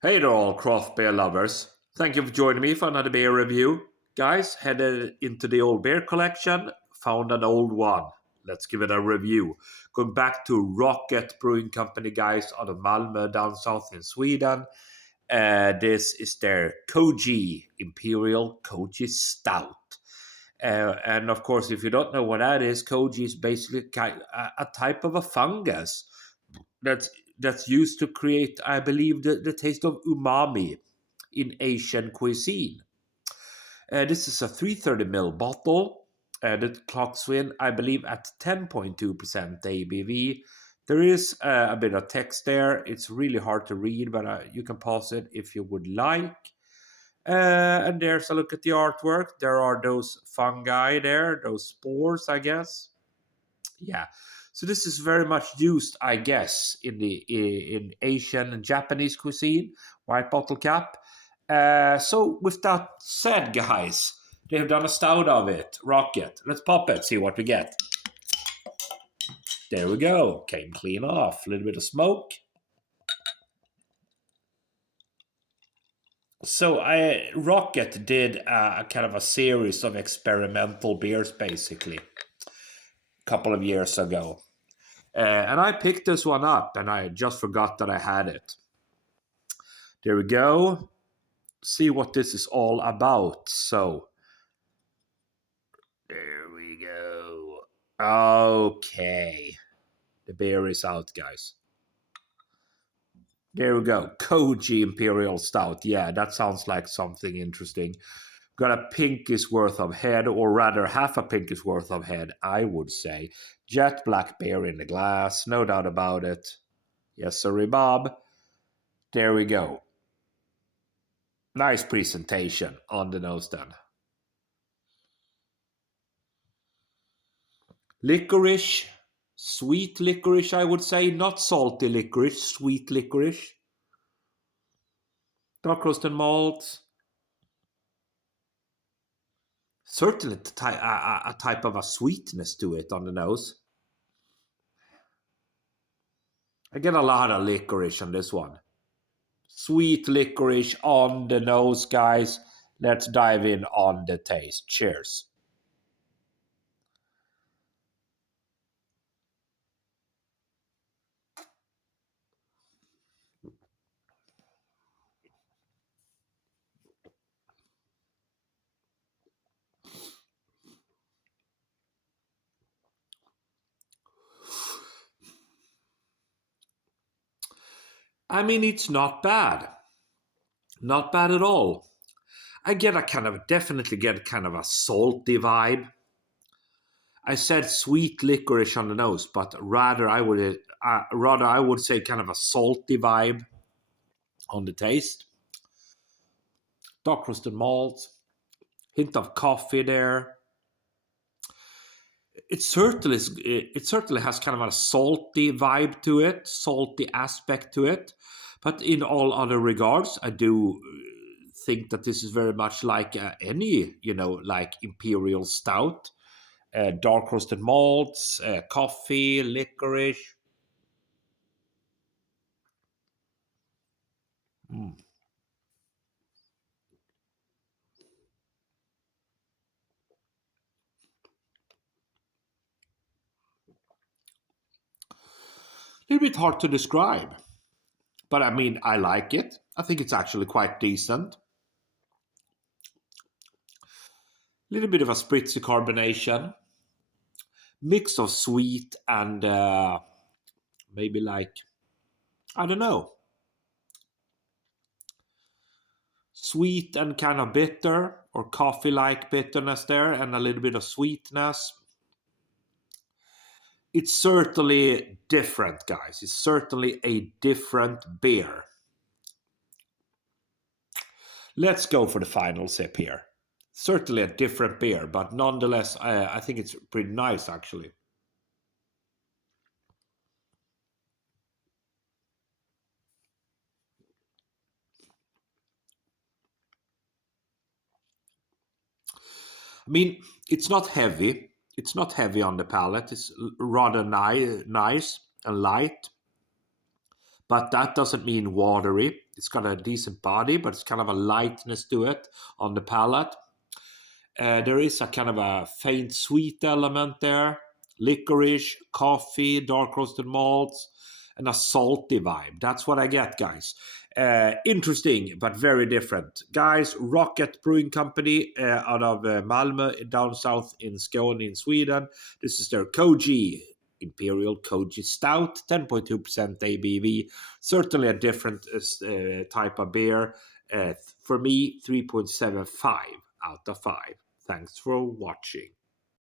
Hey there, all craft beer lovers. Thank you for joining me for another beer review. Guys, headed into the old beer collection, found an old one. Let's give it a review. Going back to Rocket Brewing Company, guys, out of Malmö, down south in Sweden. This is their Koji Imperial Koji Stout. And of course, if you don't know what that is, Koji is basically a type of a fungus that's that's used to create, I believe, the taste of umami in Asian cuisine. This is a 330 ml bottle that clocks in, I believe, at 10.2% ABV. There is a bit of text there. It's really hard to read, but you can pause it if you would like. And there's a look at the artwork. There are those fungi there, those spores, I guess. Yeah. So this is very much used, I guess, in Asian and Japanese cuisine. White bottle cap. So with that said, guys, they have done a stout of it. Rocket. Let's pop it. See what we get. There we go. Came clean off. A little bit of smoke. So Rocket did a kind of a series of experimental beers, basically, a couple of years ago. And I picked this one up, and I just forgot that I had it. There we go. See what this is all about. So, there we go. Okay. The beer is out, guys. There we go. Koji Imperial Stout. Yeah, that sounds like something interesting. Got a pinkish worth of head, or rather half a pinkish worth of head, I would say. Jet black beer in the glass, no doubt about it. Yes, sir, Bob. There we go. Nice presentation on the nose then. Licorice, sweet licorice, I would say. Not salty licorice, sweet licorice. Dark roasted malt. Certainly a type of a sweetness to it on the nose. I get a lot of licorice on this one. Sweet licorice on the nose, guys. Let's dive in on the taste. Cheers. I mean, it's not bad. Not bad at all. I get a kind of, definitely get kind of a salty vibe. I said sweet licorice on the nose, but rather I would say kind of a salty vibe on the taste. Dark roasted malt, hint of coffee there. It certainly has kind of a salty vibe to it, salty aspect to it. But in all other regards, I do think that this is very much like any, like Imperial Stout, dark roasted malts, coffee, licorice. Mm. A little bit hard to describe, but I mean, I like it. I think it's actually quite decent. A little bit of a spritzy carbonation, mix of sweet and maybe like, I don't know, sweet and kind of bitter or coffee like bitterness there, and a little bit of sweetness. It's certainly different, guys. It's certainly a different beer. Let's go for the final sip here. Certainly a different beer, but nonetheless, I think it's pretty nice actually. I mean, it's not heavy. It's not heavy on the palate. It's rather nice and light. but that doesn't mean watery. It's got a decent body, but it's kind of a lightness to it on the palate. There is a kind of a faint sweet element there, licorice, coffee, dark roasted malts, and a salty vibe. That's what I get, guys. Interesting, but very different. Guys, Rocket Brewing Company out of Malmö, down south in Skåne in Sweden. This is their Koji Imperial Koji Stout, 10.2% ABV. Certainly a different type of beer. For me, 3.75 out of 5. Thanks for watching.